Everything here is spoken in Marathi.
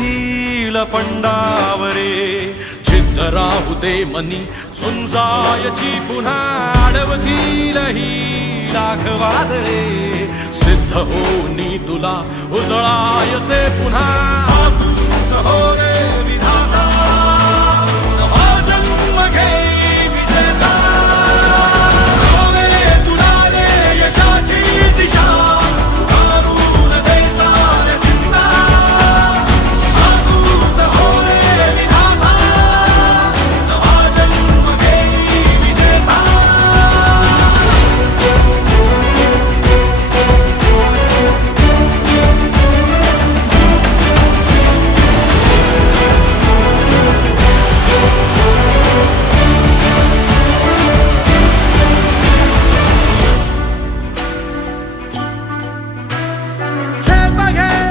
हिल पंडावरे जिद्द राहू दे मनी झुंजायची पुन्हा अडवतील ही लाख वादळे सिद्ध होनी तुला उजळायचे पुन्हा